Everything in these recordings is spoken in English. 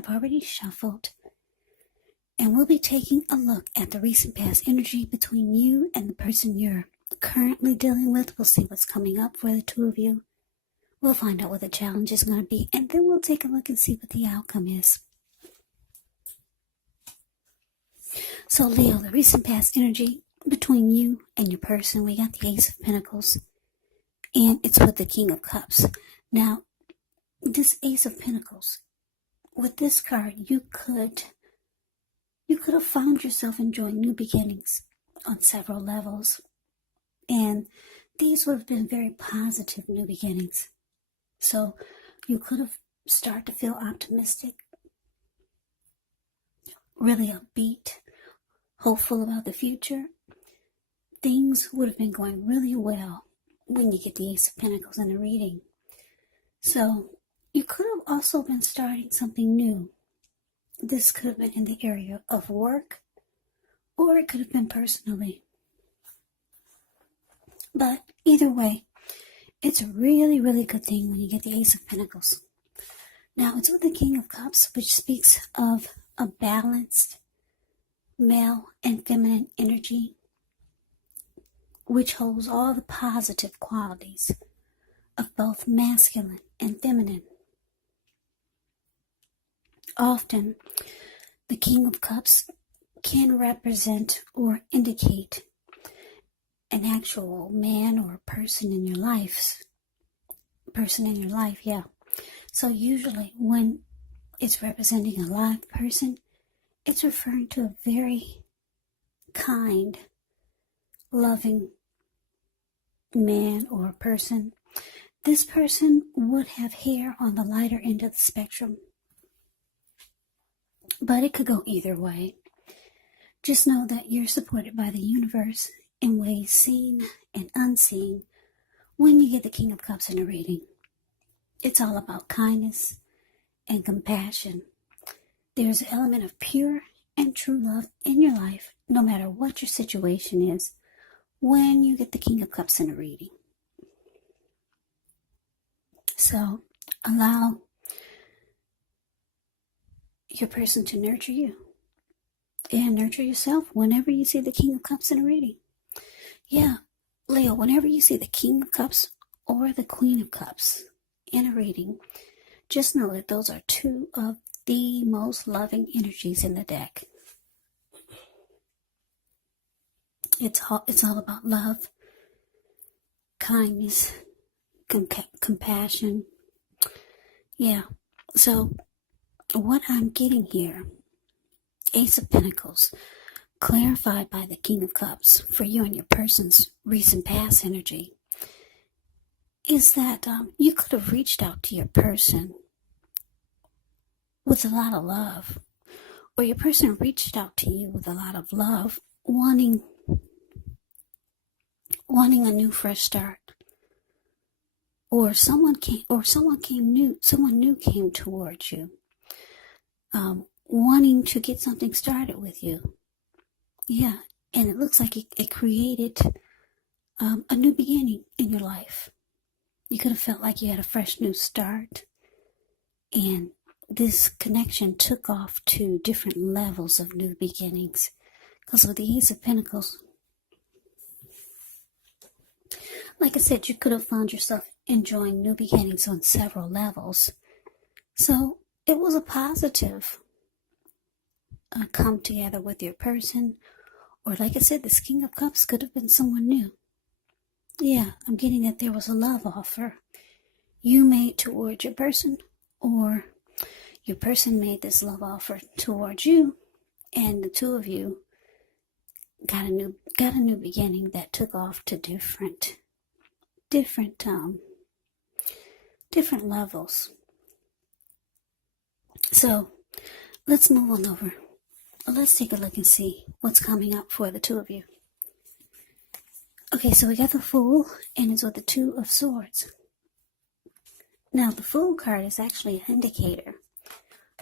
I've already shuffled, and we'll be taking a look at the recent past energy between you and the person you're currently dealing with. We'll see what's coming up for the two of you. We'll find out what the challenge is going to be, and then we'll take a look and see what the outcome is. So Leo, the recent past energy between you and your person, we got the Ace of Pentacles, and it's with the King of Cups. Now, this Ace of Pentacles, with this card, you could have found yourself enjoying new beginnings on several levels, and these would have been very positive new beginnings. So you could have started to feel optimistic, really upbeat, hopeful about the future. Things would have been going really well when you get the Ace of Pentacles in the reading. So you could have also been starting something new. This could have been in the area of work, or it could have been personally. But either way, it's a really, really good thing when you get the Ace of Pentacles. Now, it's with the King of Cups, which speaks of a balanced male and feminine energy, which holds all the positive qualities of both masculine and feminine. Often, the King of Cups can represent or indicate an actual man or person in your life. So usually when it's representing a live person, it's referring to a very kind, loving man or person. This person would have hair on the lighter end of the spectrum, but it could go either way. Just know that you're supported by the universe in ways seen and unseen when you get the King of Cups in a reading. It's all about kindness and compassion. There's an element of pure and true love in your life, no matter what your situation is, when you get the King of Cups in a reading. So allow your person to nurture you and nurture yourself whenever you see the King of Cups in a reading. Yeah, Leo, whenever you see the King of Cups or the Queen of Cups in a reading, just know that those are two of the most loving energies in the deck. It's all about love, kindness, compassion. Yeah, so what I'm getting here, Ace of Pentacles, clarified by the King of Cups for you and your person's recent past energy, is that you could have reached out to your person with a lot of love, or your person reached out to you with a lot of love, wanting a new fresh start, or someone new came towards you, wanting to get something started with you. Yeah, and it looks like it created a new beginning in your life. You could have felt like you had a fresh new start, and this connection took off to different levels of new beginnings. Because with the Ace of Pentacles, like I said, you could have found yourself enjoying new beginnings on several levels. So it was a positive come together with your person. Or like I said, this King of Cups could have been someone new. Yeah, I'm getting that there was a love offer you made towards your person, or your person made this love offer towards you, and the two of you got a new beginning that took off to different levels. So let's move on over. Let's take a look and see what's coming up for the two of you. Okay, so we got the Fool, and it's with the Two of Swords. Now, the Fool card is actually an indicator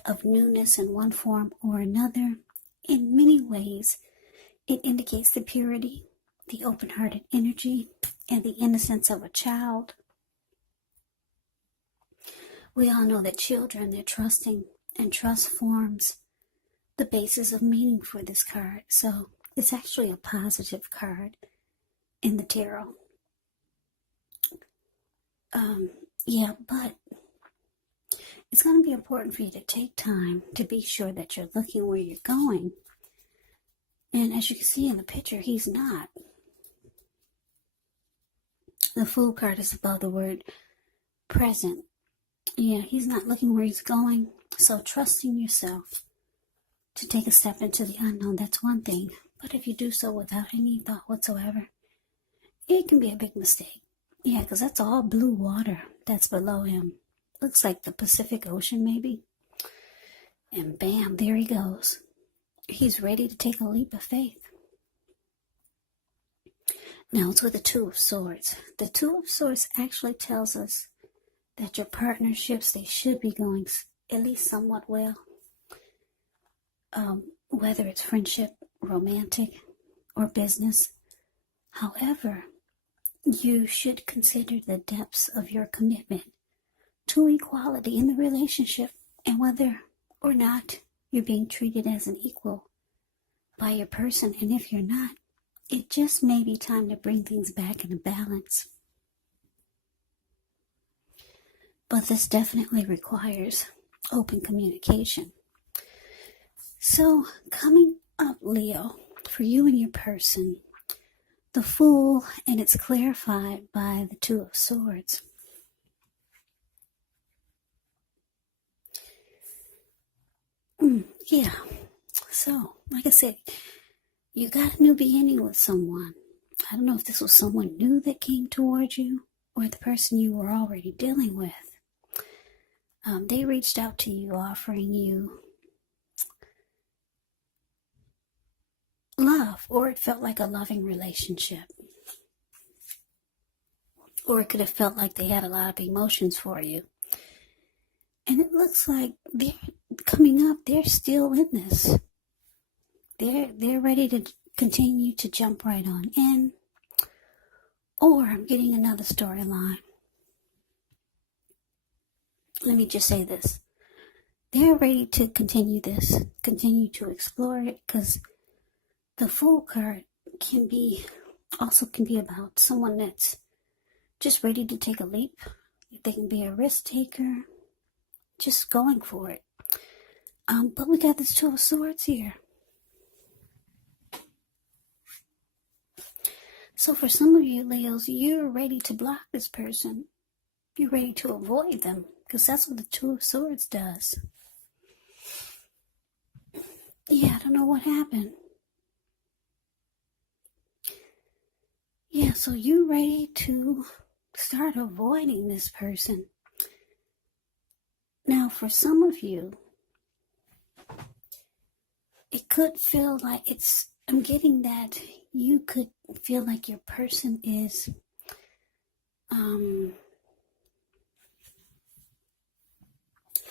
of newness in one form or another. In many ways, it indicates the purity, the open-hearted energy, and the innocence of a child. We all know that children, they're trusting and trust forms the basis of meaning for this card. So it's actually a positive card in the tarot. Yeah, but it's going to be important for you to take time to be sure that you're looking where you're going. And as you can see in the picture, he's not. The Fool card is above the word present. Yeah, he's not looking where he's going. So trusting yourself to take a step into the unknown, that's one thing. But if you do so without any thought whatsoever, it can be a big mistake. Yeah, because that's all blue water that's below him. Looks like the Pacific Ocean, maybe. And bam, there he goes. He's ready to take a leap of faith. Now it's with the Two of Swords. The Two of Swords actually tells us that your partnerships, they should be going at least somewhat well. Whether it's friendship, romantic, or business. However, you should consider the depths of your commitment to equality in the relationship and whether or not you're being treated as an equal by your person. And if you're not, it just may be time to bring things back into balance. But this definitely requires open communication. So, coming up, Leo, for you and your person, the Fool, and it's clarified by the Two of Swords. Yeah, so, like I said, you got a new beginning with someone. I don't know if this was someone new that came towards you or the person you were already dealing with. They reached out to you offering you love, or it felt like a loving relationship. Or it could have felt like they had a lot of emotions for you. And it looks like they're coming up, they're still in this. They're ready to continue to jump right on in. Or I'm getting another storyline. Let me just say this. They're ready to continue this, continue to explore it, because the Fool card can be about someone that's just ready to take a leap. They can be a risk taker, just going for it. But we got this Two of Swords here. So for some of you Leos, you're ready to block this person. You're ready to avoid them, because that's what the Two of Swords does. Yeah, I don't know what happened. Yeah, so you're ready to start avoiding this person. Now, for some of you, it could feel like I'm getting that you could feel like your person is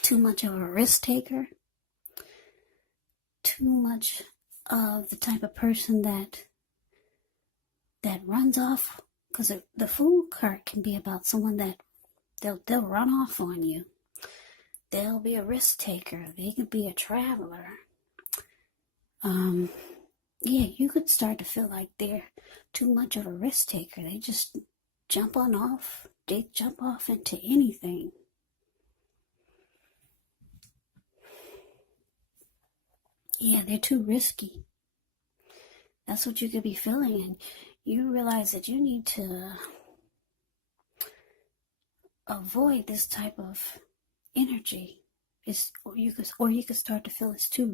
too much of a risk taker, too much of the type of person that runs off, because the Fool card can be about someone that they'll run off on you. They'll be a risk taker. They could be a traveler. Yeah, you could start to feel like they're too much of a risk taker. They just jump off. They jump off into anything. Yeah, they're too risky. That's what you could be feeling, and you realize that you need to avoid this type of energy. Or you could start to feel it's too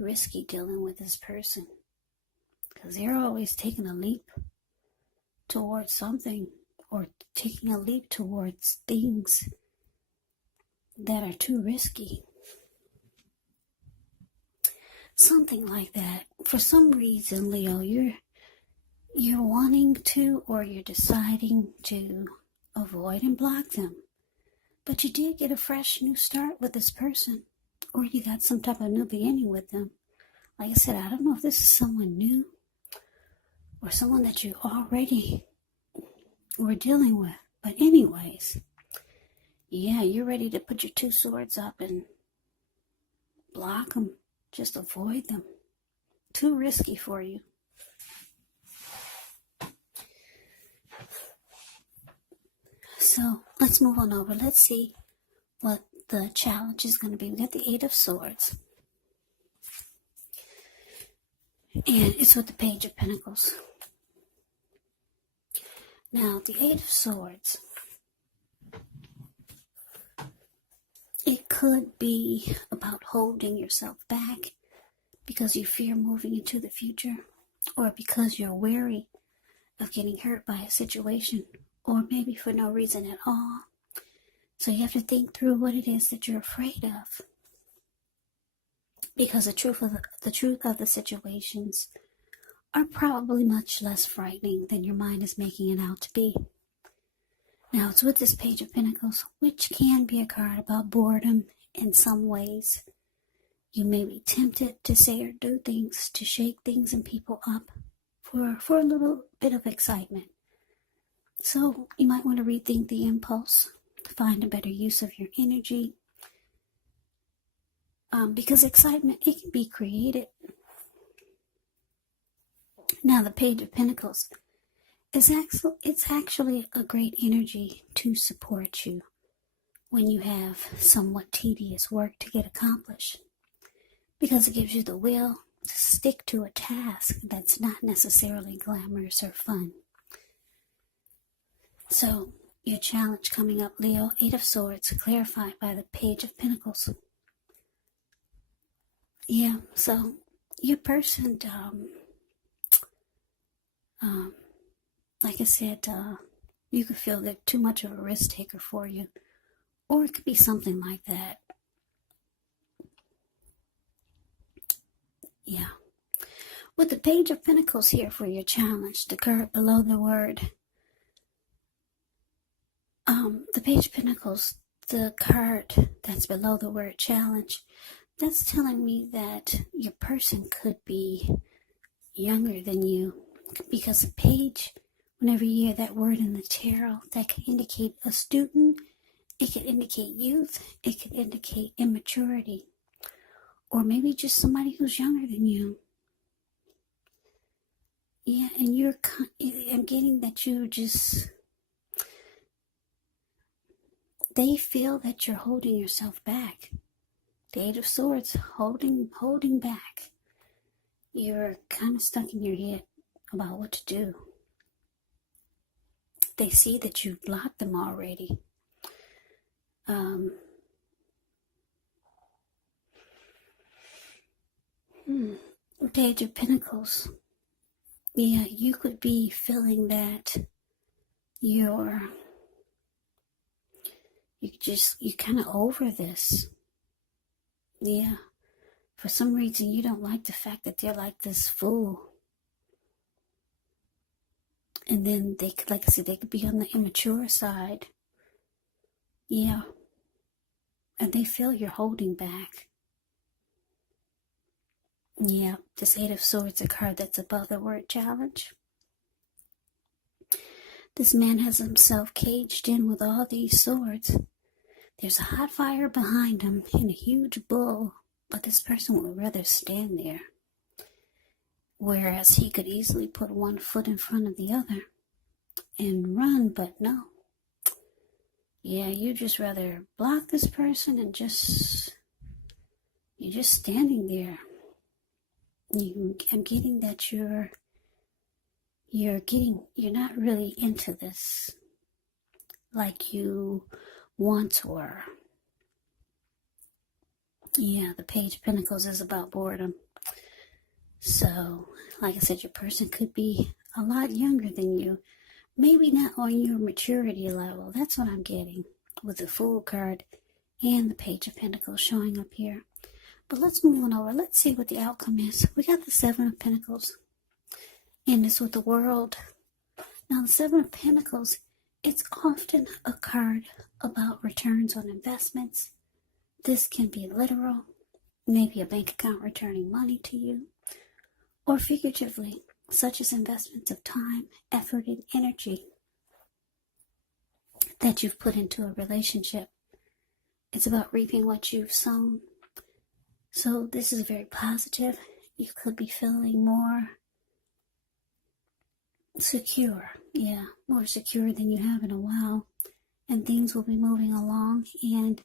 risky dealing with this person, because they're always taking a leap towards something, or taking a leap towards things that are too risky. Something like that. For some reason, Leo, you're wanting to, or you're deciding to avoid and block them. But you did get a fresh new start with this person, or you got some type of new beginning with them. Like I said, I don't know if this is someone new or someone that you already were dealing with. But anyways, yeah, you're ready to put your two swords up and block them. Just avoid them. Too risky for you. So let's move on over. Let's see what the challenge is going to be. We got the Eight of Swords. And it's with the Page of Pentacles. Now, the Eight of Swords. It could be about holding yourself back because you fear moving into the future, or because you're wary of getting hurt by a situation, or maybe for no reason at all. So you have to think through what it is that you're afraid of, because the truth of the situations are probably much less frightening than your mind is making it out to be. Now, it's with this Page of Pentacles, which can be a card about boredom in some ways. You may be tempted to say or do things to shake things and people up for a little bit of excitement. So you might want to rethink the impulse, to find a better use of your energy. Because excitement, it can be created. Now, the Page of Pentacles it's actually a great energy to support you when you have somewhat tedious work to get accomplished, because it gives you the will to stick to a task that's not necessarily glamorous or fun. So, your challenge coming up, Leo, Eight of Swords, clarified by the Page of Pentacles. Yeah, so your person, like I said, you could feel they're too much of a risk taker for you, or it could be something like that. Yeah. With the Page of Pentacles here for your challenge, the card below the word, the Page of Pentacles, the card that's below the word challenge, that's telling me that your person could be younger than you, because the page, whenever you hear that word in the tarot, that could indicate a student, it could indicate youth, it could indicate immaturity, or maybe just somebody who's younger than you. Yeah, and I'm getting that they feel that you're holding yourself back. The Eight of Swords, holding back. You're kind of stuck in your head about what to do. They see that you've blocked them already. Page of Pentacles. Yeah, you could be feeling that you're kind of over this. Yeah. For some reason, you don't like the fact that they're like this fool. And then they could, like I said, they could be on the immature side. Yeah. And they feel you're holding back. Yeah. This Eight of Swords, a card that's above the word challenge. This man has himself caged in with all these swords. There's a hot fire behind him and a huge bull, but this person would rather stand there. Whereas he could easily put one foot in front of the other and run, but no. Yeah, you just rather block this person and you're just standing there. I'm getting that you're not really into this like you once were. Yeah, the Page of Pentacles is about boredom. So, like I said, your person could be a lot younger than you. Maybe not on your maturity level. That's what I'm getting with the Fool card and the Page of Pentacles showing up here. But let's move on over. Let's see what the outcome is. We got the Seven of Pentacles. And it's with the World. Now, the Seven of Pentacles, it's often a card about returns on investments. This can be literal, maybe a bank account returning money to you, or figuratively, such as investments of time, effort, and energy that you've put into a relationship. It's about reaping what you've sown. So this is very positive. You could be feeling more secure. Yeah, more secure than you have in a while. And things will be moving along. And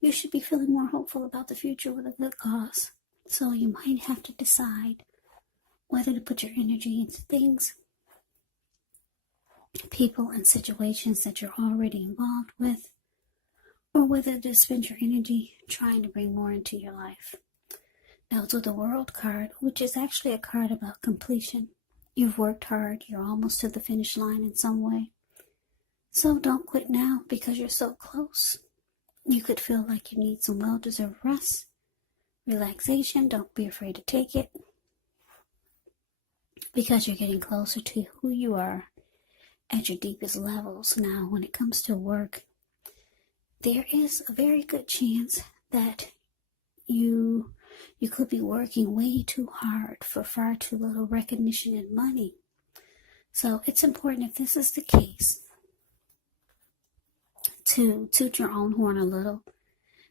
you should be feeling more hopeful about the future with a good cause. So you might have to decide whether to put your energy into things, people, and situations that you're already involved with, or whether to spend your energy trying to bring more into your life. Now it's with the World card, which is actually a card about completion. You've worked hard, you're almost to the finish line in some way. So don't quit now because you're so close. You could feel like you need some well-deserved rest, relaxation. Don't be afraid to take it because you're getting closer to who you are at your deepest levels. Now, when it comes to work, there is a very good chance that you could be working way too hard for far too little recognition and money. So it's important, if this is the case, to toot your own horn a little,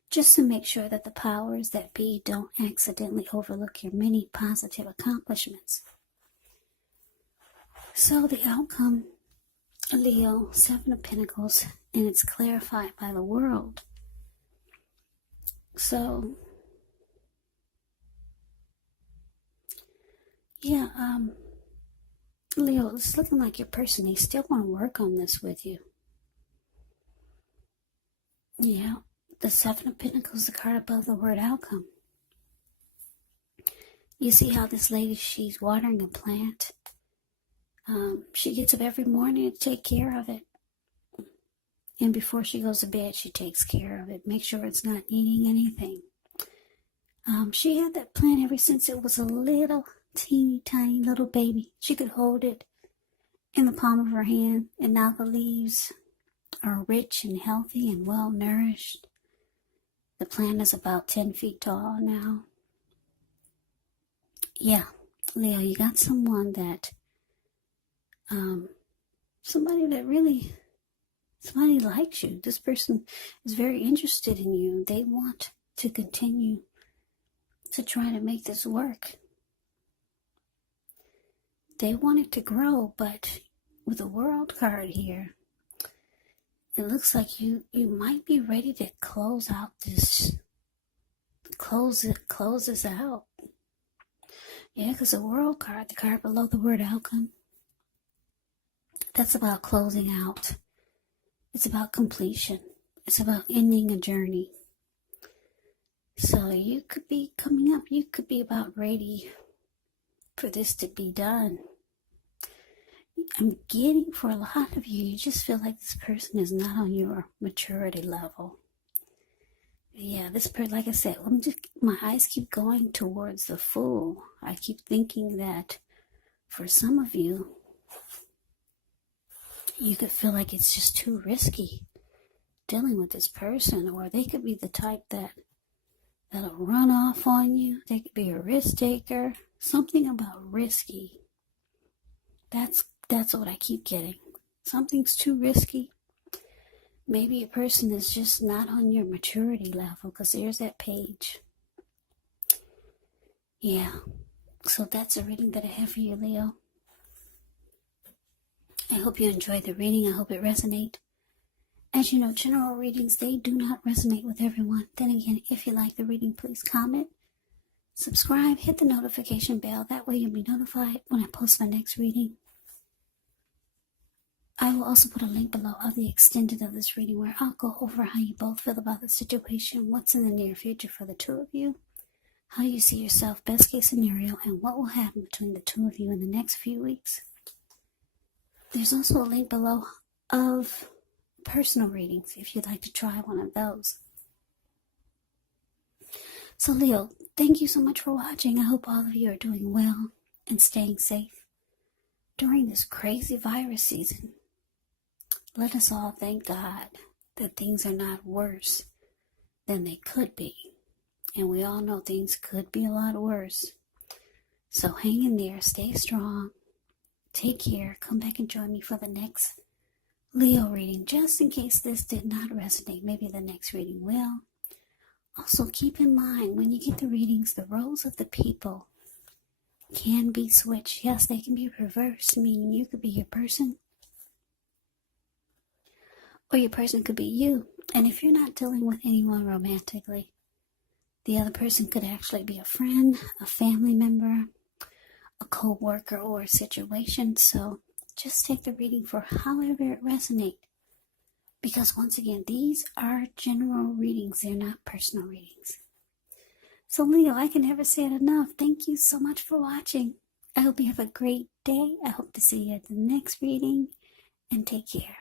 just to make sure that the powers that be don't accidentally overlook your many positive accomplishments. So the outcome, Leo, 7 of Pentacles, and it's clarified by the World. So, yeah, Leo, it's looking like your person, they still want to work on this with you. Yeah, the 7 of Pentacles, the card above the word outcome. You see how this lady, she's watering a plant. She gets up every morning to take care of it. And before she goes to bed, she takes care of it. Make sure it's not eating anything. She had that plant ever since it was a little teeny tiny little baby. She could hold it in the palm of her hand. And now the leaves are rich and healthy and well nourished. The plant is about 10 feet tall now. Yeah, Leo, you got someone that, somebody likes you. This person is very interested in you. They want to continue to try to make this work. They want it to grow, but with the World card here, it looks like you might be ready to close this out. Yeah, because the World card, the card below the word outcome, that's about closing out. It's about completion. It's about ending a journey. So you could be coming up. You could be about ready for this to be done. I'm getting, for a lot of you, you just feel like this person is not on your maturity level. Yeah, this person, like I said, my eyes keep going towards the Fool. I keep thinking that for some of you, you could feel like it's just too risky dealing with this person, or they could be the type that'll run off on you. They could be a risk taker. Something about risky. That's what I keep getting. Something's too risky. Maybe a person is just not on your maturity level, because there's that page. Yeah. So that's a reading that I have for you, Leo. I hope you enjoyed the reading. I hope it resonated. As you know, general readings, they do not resonate with everyone. Then again, if you like the reading, please comment, subscribe, hit the notification bell. That way you'll be notified when I post my next reading. I will also put a link below of the extended of this reading, where I'll go over how you both feel about the situation, what's in the near future for the two of you, how you see yourself, best case scenario, and what will happen between the two of you in the next few weeks. There's also a link below of personal readings if you'd like to try one of those. So Leo, thank you so much for watching. I hope all of you are doing well and staying safe during this crazy virus season. Let us all thank God that things are not worse than they could be. And we all know things could be a lot worse. So hang in there, stay strong, take care, come back and join me for the next Leo reading. Just in case this did not resonate, maybe the next reading will. Also, keep in mind when you get the readings, the roles of the people can be switched. Yes, they can be reversed, meaning you could be your person, or your person could be you. And if you're not dealing with anyone romantically, the other person could actually be a friend, a family member, a co-worker, or a situation. So just take the reading for however it resonates. Because once again, these are general readings. They're not personal readings. So Leo, I can never say it enough. Thank you so much for watching. I hope you have a great day. I hope to see you at the next reading. And take care.